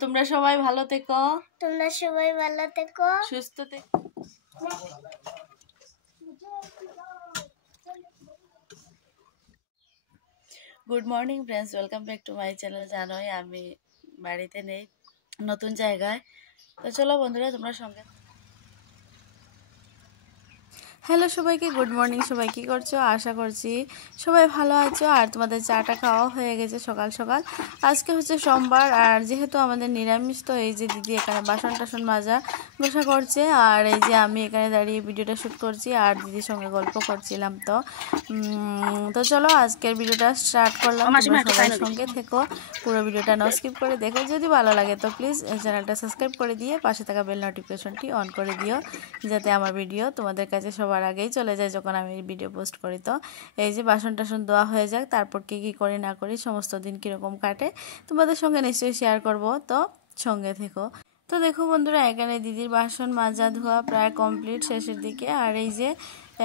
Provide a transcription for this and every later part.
তোমরা সবাই ভালো থেকো, সুস্থ থেকো। Good morning friends, welcome back to my channel. জানোই আমি বাড়িতে নেই, নতুন জায়গায়। তো চলো বন্ধুরা, তোমরা সঙ্গে। হ্যালো সবাইকে, গুড মর্নিং। সবাই কী করছো? আশা করছি সবাই ভালো আছো আর তোমাদের চাটা খাওয়া হয়ে গেছে সকাল সকাল। আজকে হচ্ছে সোমবার, আর যেহেতু আমাদের নিরামিষ, তো এই যে দিদি এখানে বাসন টাসন মাজা ঘষা করছে, আর এই যে আমি এখানে দাঁড়িয়ে ভিডিওটা শ্যুট করছি আর দিদির সঙ্গে গল্প করছিলাম। তো চলো আজকের ভিডিওটা স্টার্ট করলাম। তোমরা সবাই সঙ্গে থেকো, পুরো ভিডিওটা না স্কিপ করে দেখো। যদি ভালো লাগে তো প্লিজ চ্যানেলটা সাবস্ক্রাইব করে দিয়ে পাশে থাকা বেল নোটিফিকেশনটি অন করে দিও, যাতে আমার ভিডিও তোমাদের কাছে সবার আগেই চলে যায় যখন আমি ভিডিও পোস্ট করি। তো এই যে বাসন টাসন ধোয়া হয়ে যাক, তারপর কী করি না করি, সমস্ত দিন কীরকম কাটে তোমাদের সঙ্গে নিশ্চয়ই শেয়ার করব। তো সঙ্গে থেকো। তো দেখো বন্ধুরা, এখানে দিদির বাসন মাজা ধোয়া প্রায় কমপ্লিট, শেষের দিকে। আর এই যে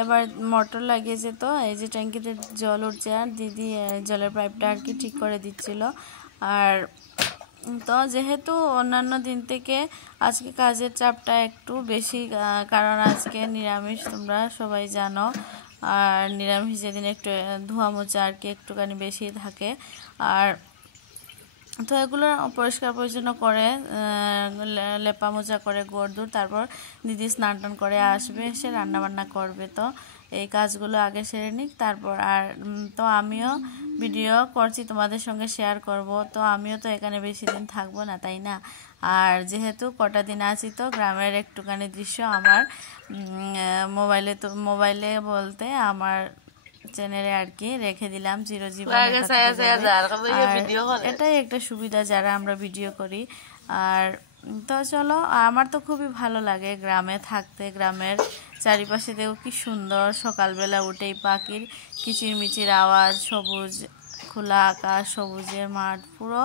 এবার মোটর লাগিয়েছে, তো এই যে ট্যাঙ্কিতে জল উঠছে আর দিদি জলের পাইপটা আর কি ঠিক করে দিচ্ছিল। আর তো যেহেতু অন্যান্য দিন থেকে আজকে কাজের চাপটা একটু বেশি, কারণ আজকে নিরামিষ, তোমরা সবাই জানো। আর নিরামিষ যেদিন একটু ধোয়া মোছা আর কি একটুখানি বেশি থাকে। আর তো এগুলো পরিষ্কার পরিচ্ছন্ন করে লেপা মোছা করে গোড়দুর, তারপর দিদি স্নান টান করে আসবে, এসে রান্নাবান্না করবে। তো এই কাজগুলো আগে সেরে নিক, তারপর আর তো আমিও ভিডিও করছি, তোমাদের সঙ্গে শেয়ার করব। তো আমিও তো এখানে বেশি দিন থাকবো না, তাই না? আর যেহেতু কটা দিন আছি, তো গ্রামের একটুখানি দৃশ্য আমার মোবাইলে বলতে আমার চ্যানেলে আর কি রেখে দিলাম চিরজীবন। এটাই একটা সুবিধা যারা আমরা ভিডিও করি। আর তো চলো, আমার তো খুবই ভালো লাগে গ্রামে থাকতে। গ্রামের চারিপাশে দেখো কি সুন্দর, সকালবেলা উঠেই পাখির কিচিরমিচির আওয়াজ, সবুজ খোলা আকাশ, সবুজের মাঠ, পুরো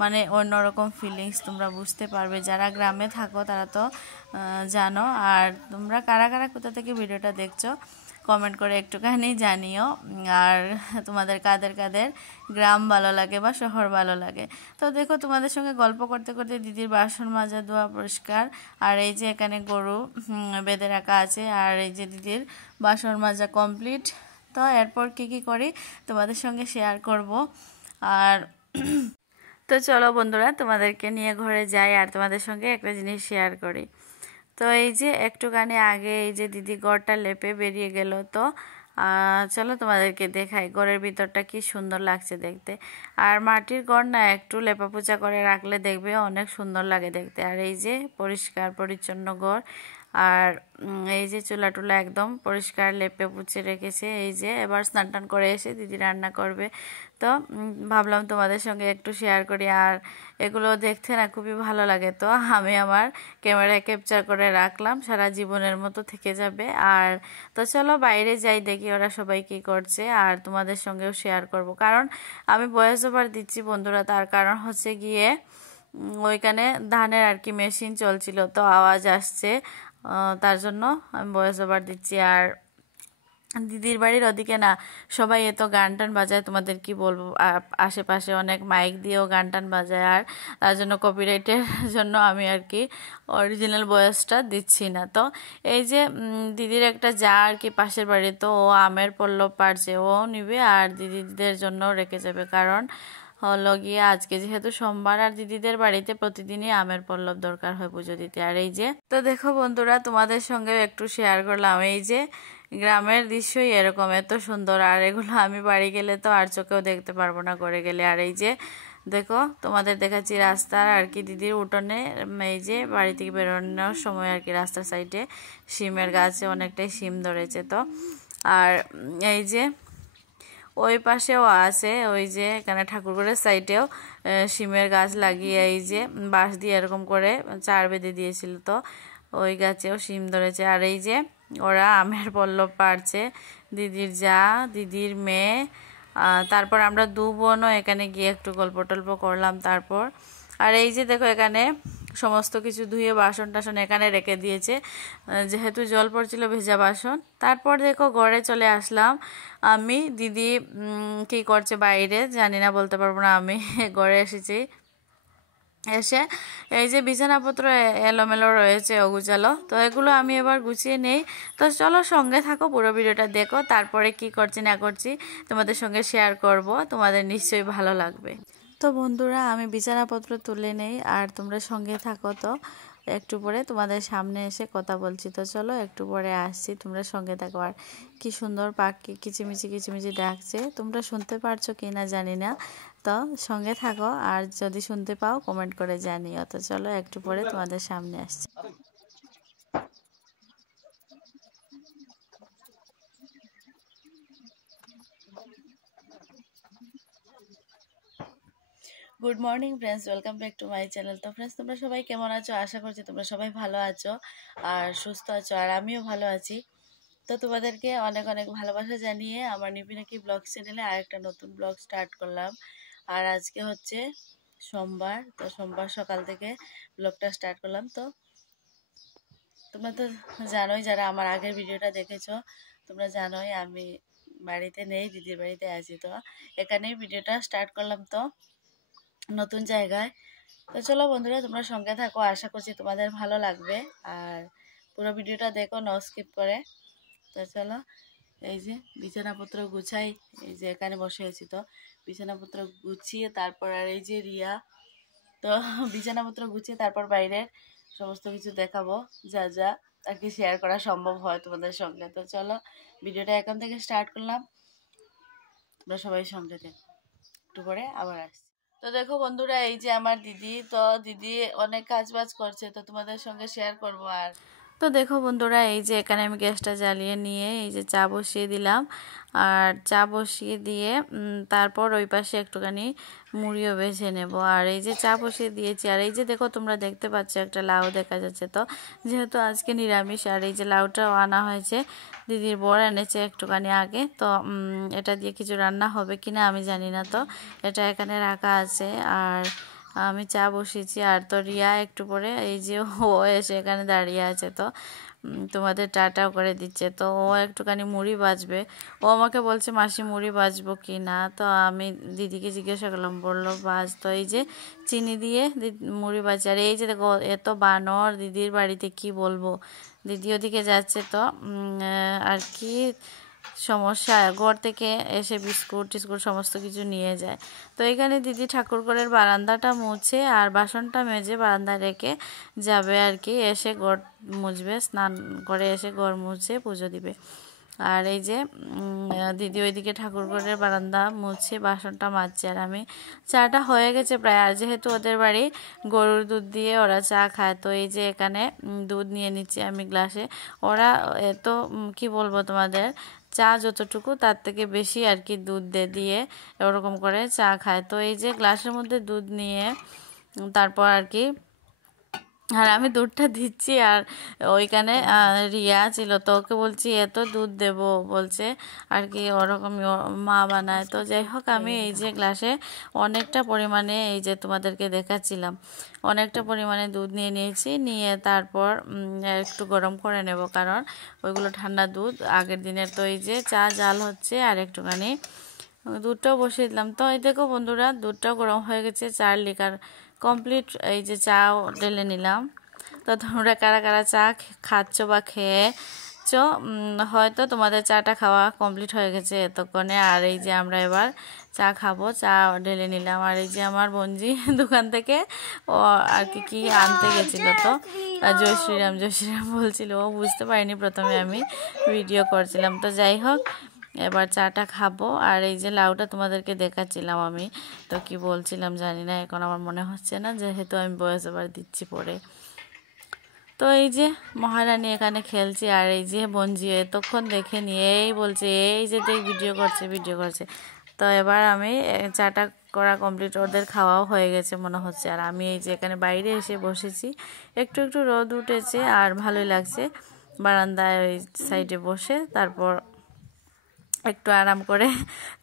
মানে অন্যরকম ফিলিংস তোমরা বুঝতে পারবে যারা গ্রামে থাকো, তারা তো জানো। আর তোমরা কারা কারা কোথা থেকে ভিডিওটা দেখছো কমেন্ট করে একটুখানি জানিও। আর তোমাদের কাদের কাদের গ্রাম ভালো লাগে বা শহর ভালো লাগে। তো দেখো, তোমাদের সঙ্গে গল্প করতে করতে দিদির বাসন মাজা ধোয়া পরিষ্কার, আর এই যে এখানে গরু বেঁধে রাখা আছে, আর এই যে দিদির বাসন মাজা কমপ্লিট। তো এরপর কি করি তোমাদের সঙ্গে শেয়ার করব। আর তো চলো বন্ধুরা, তোমাদেরকে নিয়ে ঘরে যাই আর তোমাদের সঙ্গে একটা জিনিস শেয়ার করি। তো এই যে একটুখানি আগে এই যে দিদি ঘরটা লেপে বেরিয়ে গেল। তো চলো তোমাদেরকে দেখাই ঘরের ভিতরটা কি সুন্দর লাগছে দেখতে। আর মাটির ঘর না, একটু লেপাপোছা করে রাখলে দেখবে অনেক সুন্দর লাগে দেখতে। আর এই যে পরিষ্কার পরিচ্ছন্ন ঘর, আর এই যে চুলা টুলা একদম পরিষ্কার লেপে পুছে রেখেছে। এই যে এবার স্নান টান করে এসে দিদি রান্না করবে। তো ভাবলাম তোমাদের সঙ্গে একটু শেয়ার করি। আর এগুলো দেখতে না খুবই ভালো লাগে, তো আমি আমার ক্যামেরায় ক্যাপচার করে রাখলাম, সারা জীবনের মতো থেকে যাবে। আর তো চলো বাইরে যাই, দেখি ওরা সবাই কী করছে, আর তোমাদের সঙ্গেও শেয়ার করব। কারণ আমি ভয়েস ওভার দিচ্ছি বন্ধুরা, তার কারণ হচ্ছে গিয়ে ওইখানে ধানের আর কি মেশিন চলছিল, তো আওয়াজ আসছে, তার জন্য আমি ভয়েস ওভার দিচ্ছি। আর দিদির বাড়ির ওদিকে না সবাই এত গান টান বাজায়, তোমাদের কি বলবো, আশেপাশে অনেক মাইক দিয়েও গান টান বাজায়। আর তার জন্য কপিরাইটের জন্য আমি আর কি অরিজিনাল ভয়েসটা দিচ্ছি না। তো এই যে দিদির একটা যা আর কি পাশের বাড়ি, তো ও আমের পল্লব পারছে, ও নিবে আর দিদিদের জন্য রেখে যাবে। কারণ হলো গিয়ে আজকে যেহেতু সোমবার, আর দিদিদের বাড়িতে প্রতিদিনই আমের পল্লব দরকার হয় পুজো দিতে। আর এই যে তো দেখো বন্ধুরা, তোমাদের সঙ্গে একটু শেয়ার করলাম, এই যে গ্রামের দৃশ্যই এরকম এত সুন্দর। আর এগুলো আমি বাড়ি গেলে তো আর চোখেও দেখতে পারবো না করে গেলে। আর এই যে দেখো, তোমাদের দেখাচ্ছি রাস্তার আর কি দিদির উঠোনে, এই যে বাড়ি থেকে বেরোনোর সময় আর কি রাস্তার সাইডে শিমের গাছে অনেকটাই শিম ধরেছে। তো আর এই যে ওই পাশেও আছে, ওই যে এখানে ঠাকুরঘরের সাইডেও শিমের গাছ লাগিয়ে এই যে বাঁশ দিয়ে এরকম করে চার বেঁধে দিয়েছিল, তো ওই গাছেও শিম ধরেছে। আর এই যে ওরা আমের পল্লব পাড়ছে, দিদির যা, দিদির মেয়ে। তারপর আমরা দু বোনও এখানে গিয়ে একটু গল্প টল্প করলাম। তারপর আর এই যে দেখো, এখানে সমস্ত কিছু ধুয়ে বাসন টাসন এখানে রেখে দিয়েছে, যেহেতু জল পড়ছিল ভেজা বাসন। তারপর দেখো ঘরে চলে আসলাম আমি, দিদি কি করছে বাইরে জানি না, বলতে পারবো না। আমি ঘরে এসেছি, এসে এই যে বিছানাপত্র এলোমেলো রয়েছে অগুছালো, তো এগুলো আমি এবার গুছিয়ে নেই। তো চলো সঙ্গে থাকো, পুরো ভিডিওটা দেখো, তারপরে কি করছি না করছি তোমাদের সঙ্গে শেয়ার করব, তোমাদের নিশ্চয়ই ভালো লাগবে। তো বন্ধুরা আমি বিছানাপত্র তুলে নেই আর তোমরা সঙ্গে থাকো। তো একটু পরে তোমাদের সামনে এসে কথা বলছি। তো চলো একটু পরে আসছি, তোমরা সঙ্গে থাকো। আর কি সুন্দর পাখি কিচিমিচি কিচিমিচি ডাকছে, তোমরা শুনতে পারছো কি না জানি না। তো সঙ্গে থাকো, আর যদি শুনতে পাও কমেন্ট করে জানিও। তো চলো একটু পরে তোমাদের সামনে আসছি। Good morning friends, welcome back to my channel. তো ফ্রেন্ডস তোমরা সবাই কেমন আছো? আশা করছি তোমরা সবাই ভালো আছো আর সুস্থ আছো, আর আমিও ভালো আছি। তো তোমাদেরকে অনেক অনেক ভালোবাসা জানিয়ে আমার নিপিনাকি ব্লগ চ্যানেলে আরেকটা নতুন ব্লগ স্টার্ট করলাম। আর আজকে হচ্ছে সোমবার, তো সোমবার সকাল থেকে ব্লগটা স্টার্ট করলাম। তো তোমরা তো জানোই, যারা আমার আগের ভিডিওটা দেখেছো তোমরা জানোই আমি বাড়িতে নেই, দিদির বাড়িতে আছি। তো এখানেই ভিডিওটা স্টার্ট করলাম, তো নতুন জায়গায়। তো চলো বন্ধুরা তোমরা সঙ্গে থাকো, আশা করছি তোমাদের ভালো লাগবে, আর পুরো ভিডিওটা দেখো ন স্কিপ করে। তো চলো এই যে বিছানাপত্র গুছাই, এই যে এখানে বসে আছি। তো বিছানাপত্র গুছিয়ে তারপর, আর এই যে রিয়া, তো বিছানাপত্র গুছিয়ে তারপর বাইরের সমস্ত কিছু দেখাবো, যা যা আর কি শেয়ার করা সম্ভব হয় তোমাদের সঙ্গে। তো চলো ভিডিওটা এখন থেকে স্টার্ট করলাম, তোমরা সবাই সঙ্গে দেখো, একটু পরে আবার আসছি। তো দেখো বন্ধুরা এই যে আমার দিদি, তো দিদি অনেক কাজ বাজ করছে, তো তোমাদের সঙ্গে শেয়ার করব। আর তো দেখো বন্ধুরা এই যে এখানে আমি গ্যাসটা জ্বালিয়ে নিয়ে এই যে চা বসিয়ে দিলাম, আর চা বসিয়ে দিয়ে তারপর ওই পাশে একটুখানি মুড়িও বেছে নেব। আর এই যে চা বসিয়ে দিয়েছি, আর এই যে দেখো তোমরা দেখতে পাচ্ছ একটা লাউ দেখা যাচ্ছে। তো যেহেতু আজকে নিরামিষ, আর এই যে লাউটাও আনা হয়েছে, দিদির বর এনেছে একটুখানি আগে। তো এটা দিয়ে কিছু রান্না হবে কিনা আমি জানি না। তো এটা এখানে রাখা আছে, আর আমি চা বসিয়েছি। আর তো রিয়া একটু পরে এই যে ও এসে এখানে দাঁড়িয়ে আছে, তো তোমাদের টাটাও করে দিচ্ছে। তো ও একটুখানি মুড়ি ভাজবে, ও আমাকে বলছে মাসি মুড়ি ভাজবো কি না। তো আমি দিদিকে জিজ্ঞাসা করলাম, বললো ভাজ। তো এই যে চিনি দিয়ে মুড়ি ভাজছে। আর এই যে দেখো এত বানর দিদির বাড়িতে, কি বলবো, দিদি ওদিকে যাচ্ছে। তো আর কি সমস্যা, ঘর থেকে এসে বিস্কুট টিস্কুট সমস্ত কিছু নিয়ে যায়। তো এখানে দিদি ঠাকুরঘরের বারান্দাটা মুছে আর বাসনটা মেজে বারান্দায় রেখে যাবে আর কি, এসে ঘর মুছবে, স্নান করে এসে ঘর মুছে পুজো দিবে। আর এই যে দিদি ওইদিকে ঠাকুরঘরের বারান্দা মুছে বাসনটা মাজছে, আর আমি চাটা হয়ে গেছে প্রায়। আর যেহেতু ওদের বাড়ি গরুর দুধ দিয়ে ওরা চা খায়, তো এই যে এখানে দুধ নিয়ে নিচ্ছি আমি গ্লাসে। ওরা এত কি বলবো তোমাদের, চা যতটুকু তার থেকে বেশি আর কি দুধ দিয়ে ওরকম করে চা খায়। তো এই যে গ্লাসের মধ্যে দুধ নিয়ে তারপর আর কি, আর আমি দুধটা দিচ্ছি। আর ওইখানে রিয়া ছিল, তো ওকে বলছি এত দুধ দেব, বলছে আর কি ওরকমই মা বানায়। তো যাই হোক আমি এই যে গ্লাসে অনেকটা পরিমাণে, এই যে তোমাদেরকে দেখাচ্ছিলাম, অনেকটা পরিমাণে দুধ নিয়ে নিয়েছি, নিয়ে তারপর একটু গরম করে নেব, কারণ ওইগুলো ঠান্ডা দুধ আগের দিনের। তো এই যে চা জাল হচ্ছে, আর একটুখানি দুধটাও বসিয়ে দিলাম। তো এই দেখো বন্ধুরা দুধটাও গরম হয়ে গেছে, 4 লিটার কমপ্লিট এই যে চাও ঢেলে নিলাম। তো তোমরা কারা কারা চা খাচ্ছ বা খেয়েছো, হয়তো তোমাদের চাটা খাওয়া কমপ্লিট হয়ে গেছে এতক্ষণে। আর এই যে আমরা এবার চা খাবো, চা ঢেলে নিলাম। আর এই যে আমার বোনজি দোকান থেকে ও আর কি আনতে গেছিলো, তো জয় শ্রীরাম জয় শ্রীরাম বলছিল, ও বুঝতে পারিনি প্রথমে আমি ভিডিও করছিলাম। তো যাই হোক এবার চাটা খাবো। আর এই যে লাউটা তোমাদেরকে দেখাচ্ছিলাম আমি, তো কি বলছিলাম জানি না, এখন আমার মনে হচ্ছে না, যেহেতু আমি ভয়েস ওভার দিচ্ছি পরে। তো এই যে মহারানী এখানে খেলছে, আর এই যে বঞ্জি এতক্ষণ দেখে নিয়েই বলছে এই যে দেখ ভিডিও করছে। তো এবার আমি চাটা করা কমপ্লিট, ওদের খাওয়াও হয়ে গেছে মনে হচ্ছে। আর আমি এই যে এখানে বাইরে এসে বসেছি, একটু একটু রোদ উঠেছে আর ভালোই লাগছে বারান্দায় ওই সাইডে বসে। তারপর একটু আরাম করে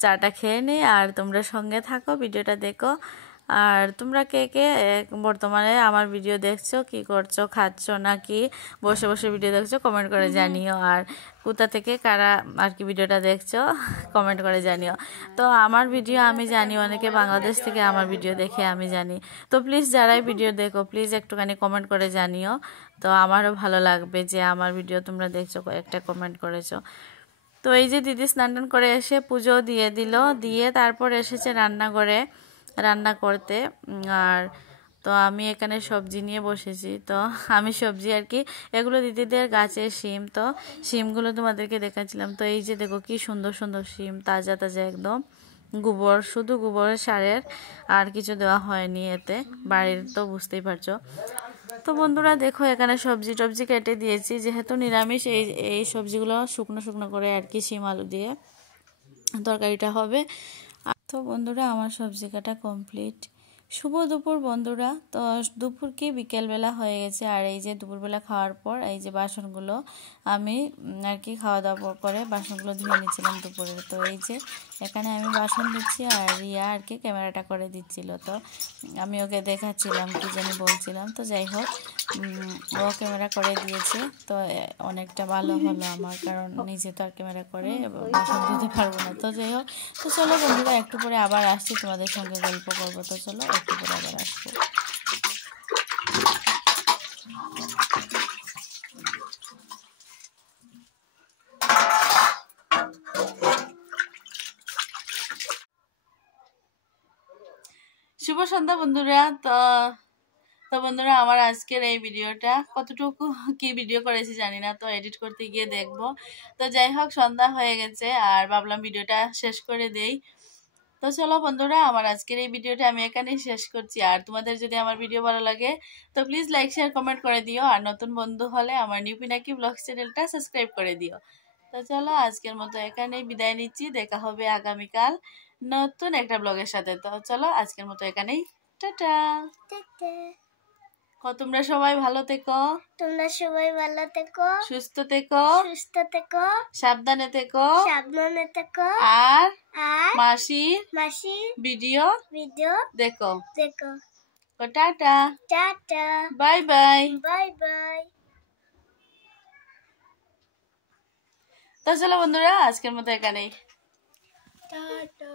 চাটা খেয়ে নিই, আর তোমরা সঙ্গে থাকো, ভিডিওটা দেখো, আর তোমরা কে কে বর্তমানে আমার ভিডিও দেখছো, কি করছো, খাচ্ছো নাকি বসে বসে ভিডিও দেখছো কমেন্ট করে জানিও। আর কোথা থেকে কারা আর কি ভিডিওটা দেখছো কমেন্ট করে জানিও। তো আমার ভিডিও আমি জানি অনেকে বাংলাদেশ থেকে আমার ভিডিও দেখে আমি জানি। তো প্লিজ যারাই ভিডিও দেখো প্লিজ একটুখানি কমেন্ট করে জানিও। তো আমারও ভালো লাগবে যে আমার ভিডিও তোমরা দেখছো, একটা কমেন্ট করেছো। তো এই যে দিদি স্নান টান করে এসে পুজো দিয়ে দিল, দিয়ে তারপর এসেছে রান্নাঘরে রান্না করতে। আর তো আমি এখানে সবজি নিয়ে বসেছি। তো আমি সবজি আর কি এগুলো দিদিদের গাছের শিম, তো শিমগুলো তোমাদেরকে দেখাচ্ছিলাম। তো এই যে দেখো কি সুন্দর সুন্দর শিম, তাজা তাজা একদম, গোবর, শুধু গোবরের সারের, আর কিছু দেওয়া হয়নি এতে, বাড়ির তো বুঝতেই পারছো। তো বন্ধুরা দেখো এখানে সবজি টবজি কেটে দিয়েছি, যেহেতু নিরামিষ এই সবজিগুলো শুকনো শুকনো করে আর কি শিম আলু দিয়ে তরকারিটা হবে। তো বন্ধুরা আমার সবজি কাটা কমপ্লিট। শুভ দুপুর বন্ধুরা। তো দুপুর কি বিকেলবেলা হয়ে গেছে। আর এই যে দুপুরবেলা খাওয়ার পর এই যে বাসনগুলো আমি আর কি খাওয়া দাওয়া করে বাসনগুলো ধুয়ে নিচ্ছিলাম দুপুরে। তো এই যে এখানে আমি বাসন দিচ্ছি আর রিয়া আর কি ক্যামেরাটা করে দিচ্ছিল। তো আমি ওকে দেখাচ্ছিলাম কি জানি বলছিলাম। তো যাই হোক ও ক্যামেরা করে দিয়েছে। তো অনেকটা ভালো হলো আমার, কারণ নিজে তো আর ক্যামেরা করে বাসন ধুতে পারবো না। তো যাই হোক, তো চলো বন্ধুরা একটু পরে আবার আসছি, তোমাদের সঙ্গে গল্প করবো। তো চলো একটু পরে আবার আসবো। শুভ সন্ধ্যা বন্ধুরা। তো বন্ধুরা আমার আজকের এই ভিডিওটা কতটুকু কি ভিডিও করেছি জানি না, তো এডিট করতে গিয়ে দেখবো। তো যাই হোক সন্ধ্যা হয়ে গেছে আর ভাবলাম ভিডিওটা শেষ করে দেই। তো চলো বন্ধুরা আমার আজকের এই ভিডিওটা আমি এখানেই শেষ করছি। আর তোমাদের যদি আমার ভিডিও ভালো লাগে তো প্লিজ লাইক শেয়ার কমেন্ট করে দিও। আর নতুন বন্ধু হলে আমার নিউ পিনাকি ব্লগস চ্যানেলটা সাবস্ক্রাইব করে দিও। তো চলো আজকের মতো এখানেই বিদায় নিচ্ছি, দেখা হবে আগামীকাল নতুন একটা ব্লগের সাথে। তো চলো আজকের মতো এখানেই টাটা। তোমরা সবাই ভালো থেকো, সুস্থ থেকো, সাবধানে থেকো, আর মাসি ভিডিও দেখো। Tata, bye bye. তো চলো বন্ধুরা আজকের মতো এখানেই টাটা।